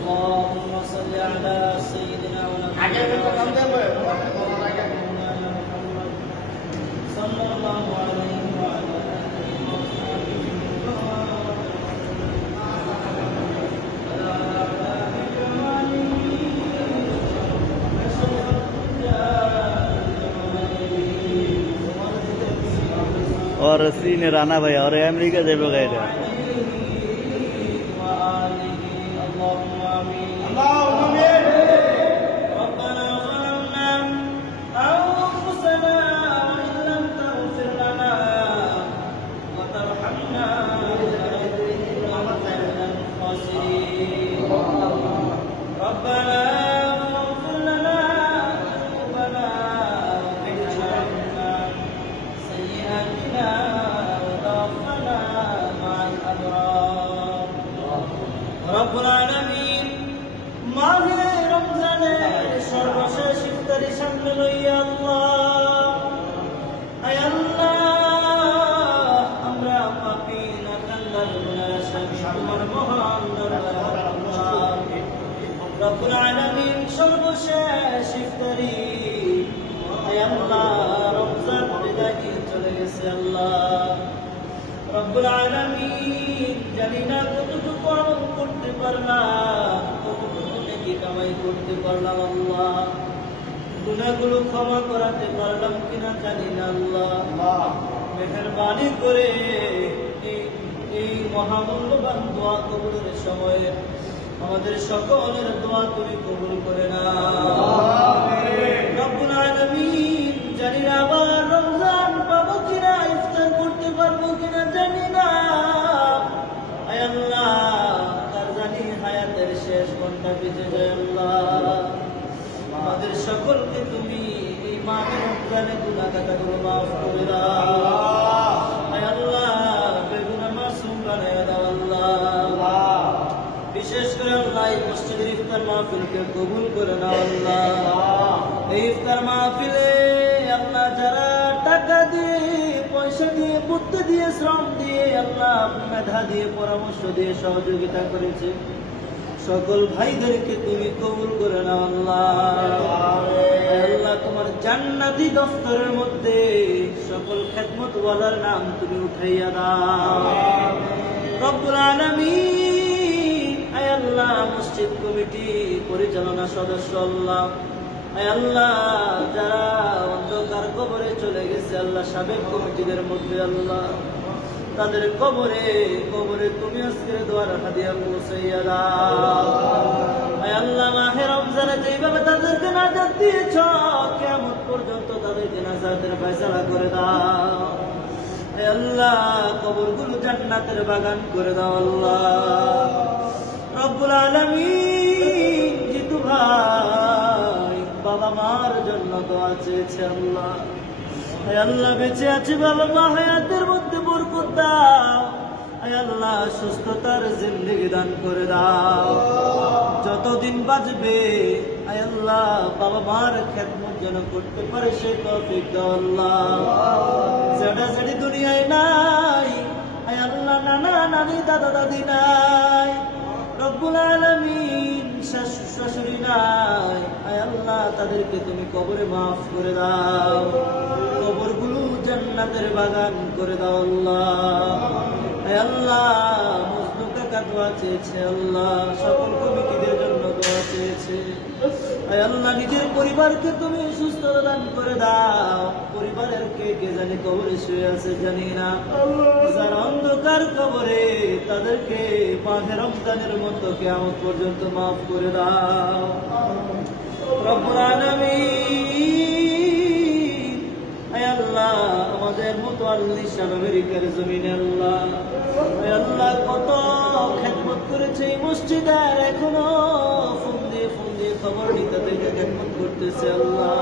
اللهم صل على سيدنا ونبينا صلى الله عليه وعلى آله وصحبه और सीन राना भाई और अमेरिका जाबे गए রব্বুল আলামিন মাহে রমজানের সর্বশেষ ইফতারি সামনে লইয়া আল্লাহ আয় আল্লাহ আমরা পাপী নাকান্দার গুনাহ আসামি তোমার মহান দরবারে আল্লাহ রব্বুল আলামিন সর্বশেষ ইফতারি আয় আল্লাহ রমজান বিদায় নিয়ে চলে গেছে আল্লাহ রব্বুল আলামিন জানি না কতটুকু আমল করতে পারলাম, কতটুকু নেকি কামাই করতে পারলাম আল্লাহ, গুনাহগুলো ক্ষমা করাতে পারলাম কিনা জানি না আল্লাহ। মেহেরবানি করে এই মহামূল্যবান দোয়া কবুলের সময়ে আমাদের সকলের দোয়া তুমি কবুল করে নাও রব্বুল আলামিন। জানি না আবার রমজান পাবো কিনা, ইফতার করতে পারবো কিনা জানি না আয় আল্লাহ, তার জানি হায়াতের শেষ ঘন্টা বেঁচে যায় আল্লাহ। আমাদের সকলকে তুমি এই মাহে রমজানে গুনাহ খাতাগুলো মাফ করে দাও আয় আল্লাহ, বেগুনাহ মাসুম বানায়া দাও আল্লাহ। বিশেষ করে আল্লাহ এই মসজিদের ইফতার মাহফিলকে কবুল করে নাও আল্লাহ। এই ইফতার মাহফিলে আল্লাহ যারা টাকা দিয়ে, পয়সা দিয়ে, বুদ্ধি দিয়ে, শ্রম দিয়ে, আল্লাহ মেধা দিয়ে, পরামর্শ দিয়ে সহযোগিতা করেছে, সকল ভাইদেরকে তুমি কবুল করে নাও আল্লাহ। আল্লাহ তোমার জান্নাতি দফতরের মধ্যে সকল খেদমতওয়ালার নাম তুমি উঠাইয়া দাও রব্বুল আলামিন। আয় আল্লাহ মসজিদ কমিটি পরিচালনা সদস্য আল্লাহ, আয় আল্লাহ যারা অন্ধকার কবরে চলে গেছে আল্লাহ, সাবেক কমিটিদের মধ্যে আল্লাহ তাদের কবরে তুমি আজকে দোয়ার হাদিয়া পৌঁছাইয়া দাও আয় আল্লাহ। মাহে রমজানে যেইভাবে তাদেরকে নাজাত দিয়েছ, কিয়ামত পর্যন্ত তাদেরকে নাজাতের ফয়সালা করে দাও আয় আল্লাহ। কবরগুলো জান্নাতের বাগান করে দাও আল্লাহ রব্বুল আলামিন। জিতু ভাই বাবা মার জন্য দোয়া চেয়েছে আল্লাহ, আয় আল্লাহ বেঁচে আছে বাবা মা, হায়াতের মধ্যে বরকত দাও আয় আল্লাহ, সুস্থতার জিন্দেগি দান করে দাও। যতদিন বাঁচবে আয় আল্লাহ বাবা মার খেদমত যেন করতে পারে সে তৌফিক দাও আল্লাহ। যেটা যেটি দুনিয়ায় নাই আয় আল্লাহ, নানা নানি দাদা দাদি নাই রব্বুল আলামিন, শাশুড়ি নাই আয় আল্লাহ, তাদেরকে তুমি কবরে মাফ করে দাও, কবরগুলো জান্নাতের বাগান করে দাও আল্লাহ। আয় আল্লাহ মজনু কাকা দোয়া চেয়েছে আল্লাহ, সকল কমিটিদের জন্য দোয়া চেয়েছে আয় আল্লাহ। নিজের পরিবারকে তুমি সুস্থতা দান করে দাও, পরিবারের কে কে জানি কবরে শুয়ে আছে জানি না, যারা অন্ধকার কবরে তাদেরকে মাহে রমজানের মতো কিয়ামত পর্যন্ত মাফ করে দাও রব্বুল আলামিন। আয় আল্লাহ আমাদের মুতাআল্লিম সাহেব আমেরিকার জমিনে আল্লাহ, আয় আল্লাহ কত খেদমত করেছে এই মসজিদের, এখনো ফোন দিয়ে খবর নিতে থেকে খেদমত করতেছে আল্লাহ,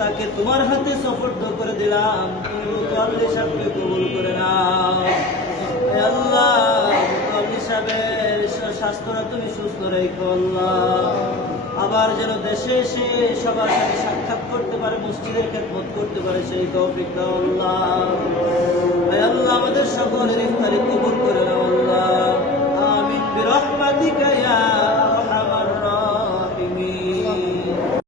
তাকে তোমার হাতে সুপর্দ করে দিলাম, তুমি মুতাআল্লিম সাহেবকে কবুল করে নাও আয় আল্লাহ। মুতাআল্লিম সাহেবের স্বাস্থ্যটা তুমি সুস্থ রেখো আল্লাহ, আবার যেন দেশে এসে সবার সাথে সাক্ষাৎ করতে পারে, মসজিদের খেদমত করতে পারে। করে সেই তৌফিক দাও আল্লাহ